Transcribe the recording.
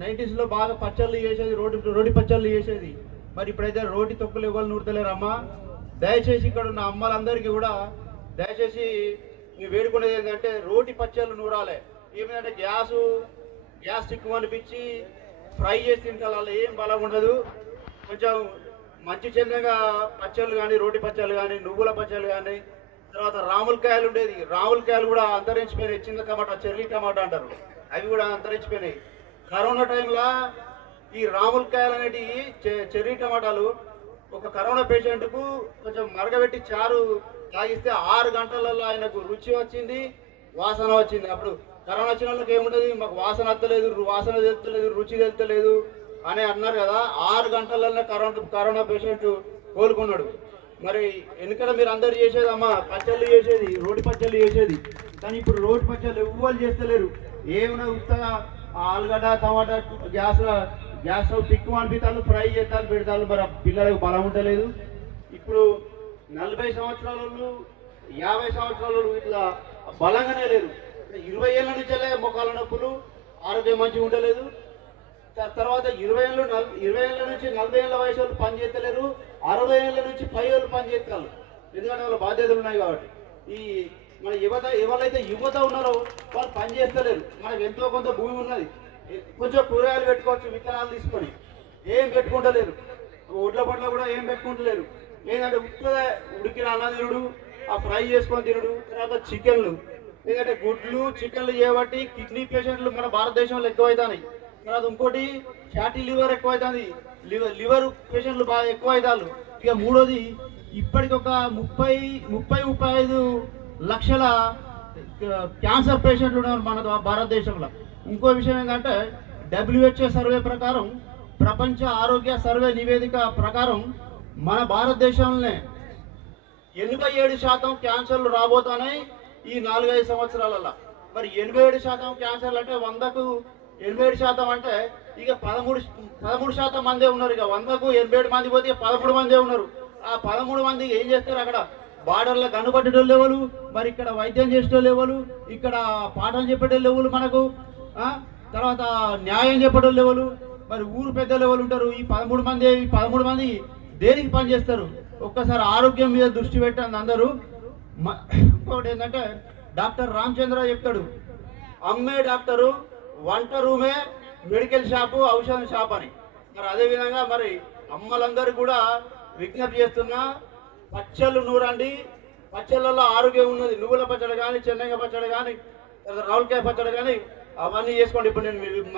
90s లో బాగా పచ్చళ్ళు చేసేది, రోటి పచ్చళ్ళు చేసేది. మరి ఇప్పుడైతే రోటి తొక్కులు ఎవరు నూరుతలేరమ్మా. దయచేసి ఇక్కడ ఉన్న అమ్మలందరికీ కూడా దయచేసి మీరు వేడుకునేది ఏంటంటే రోటి పచ్చళ్ళు నూరాలి. ఏమిటంటే గ్యాస్ చిక్కు అనిపించి ఫ్రై చేసి తింటారు, అలా ఏం బలం ఉండదు. కొంచెం మంచి చిన్నగా పచ్చళ్ళు కానీ, రోటి పచ్చళ్ళు కానీ, నువ్వుల పచ్చళ్ళు కానీ, తర్వాత రాములకాయలు ఉండేది, రాములకాయలు కూడా అంతరించిపోయినాయి. చిన్న టమాటా, చెర్రీ టమాటా అంటారు, అవి కూడా అంతరించిపోయినాయి. కరోనా టైంలో ఈ రాములకాయలు అనేటివి, చెర్రీ టమాటాలు ఒక కరోనా పేషెంట్కు కొంచెం మరగబెట్టి చారు తాగిస్తే 6 గంటలలో ఆయనకు రుచి వచ్చింది, వాసన వచ్చింది. అప్పుడు కరోనా వచ్చిన వాళ్ళకి ఏముంటుంది, మాకు వాసన తెలుస్తలేదు, రుచి తెలుస్తలేదు అని అన్నారు కదా. 6 గంటలలో కరోనా పేషెంట్ కోలుకున్నాడు. మరి ఎందుకంటే మీరు అందరు చేసేదమ్మా పచ్చళ్ళు చేసేది, రోటి పచ్చళ్ళు చేసేది. కానీ ఇప్పుడు రోటి పచ్చళ్ళు ఎవ్వరు చేస్తలేరు. ఏమైనా ఉత్తగా ఆలుగడ్డ టమాటా గ్యాస్ స్టవ్ పిక్కు అనిపిస్తాను, ఫ్రై చేస్తారు, పెడతారు. మరి పిల్లలకు బలం ఉండలేదు. ఇప్పుడు 40 సంవత్సరాల 50 సంవత్సరాల ఇట్లా బలంగానే లేరు. 20 ఏళ్ళ నుంచే మొక్కల నొప్పులు, ఆరోగ్యం మంచిగా ఉండలేదు. తర్వాత 20 ఏళ్ళ నుంచి 40 ఏళ్ళ వయసు వాళ్ళు పని చేస్తలేరు. 60 ఏళ్ళ నుంచి పై వాళ్ళు పని చేస్తారు, ఎందుకంటే వాళ్ళ బాధ్యతలు ఉన్నాయి కాబట్టి. ఈ మన ఎవరైతే యువత ఉన్నారో వాళ్ళు పని చేస్తలేరు. మనకు ఎంతో కొంత భూమి ఉన్నది, కొంచెం కూరగాయలు పెట్టుకోవచ్చు, విత్తనాలు తీసుకొని. ఏం పెట్టుకుంటలేరు, ఒడ్ల పట్ల కూడా ఏం పెట్టుకుంటలేరు. ఏంటంటే ఉడికిన అన్నం తినుడు, ఆ ఫ్రై చేసుకొని తినుడు. తర్వాత చికెన్లు, ఎందుకంటే గుడ్లు చికెన్లు చేయబట్టి కిడ్నీ పేషెంట్లు మన భారతదేశంలో ఎక్కువైతాయి. తర్వాత ఇంకోటి ఫ్యాటీ లివర్ ఎక్కువైతుంది, లివర్ పేషెంట్లు బాగా ఎక్కువ అవుతారు. ఇక మూడోది ఇప్పటికొక 35 లక్షల క్యాన్సర్ పేషెంట్లు ఉన్నారు మన భారతదేశంలో. ఇంకో విషయం ఏంటంటే WHO సర్వే ప్రకారం, ప్రపంచ ఆరోగ్య సర్వే నివేదిక ప్రకారం మన భారతదేశంలోనే 87% క్యాన్సర్లు రాబోతున్నాయి ఈ 4-5 సంవత్సరాలలో. మరి 87% క్యాన్సర్లు అంటే 100కు 87% అంటే ఇక 13% మందే ఉన్నారు. ఇక 100కు 87 మంది పోతే 13 మందే ఉన్నారు. ఆ 13 మంది ఏం చేస్తారు, అక్కడ బార్డర్లో కనుపట్టేటోళ్ళు ఎవరు, మరి ఇక్కడ వైద్యం చేసేటోళ్ళు ఎవరు, ఇక్కడ పాఠం చెప్పేటోళ్ళు ఎవరు మనకు, తర్వాత న్యాయం చెప్పేటోళ్ళు ఎవరు, మరి ఊరు పెద్దలు ఎవరు ఉంటారు. ఈ 13 మంది దేనికి పని చేస్తారు? ఒక్కసారి ఆరోగ్యం మీద దృష్టి పెట్టండి అందరూ. ఇంకొకటి ఏంటంటే డాక్టర్ రామచంద్ర చెప్తాడు, అమ్మే డాక్టరు, వంట రూమే మెడికల్ షాపు, ఔషధం షాప్ అని. మరి అదేవిధంగా మరి అమ్మలందరూ కూడా విజ్ఞప్తి చేస్తున్నా, పచ్చళ్ళు నూరండి. పచ్చళ్ళలో ఆరోగ్యం ఉన్నది. నువ్వుల పచ్చడి కానీ, చెన్నగ పచ్చడి కానీ, రావులకాయ పచ్చడి కానీ అవన్నీ చేసుకోండి. ఇప్పుడు నేను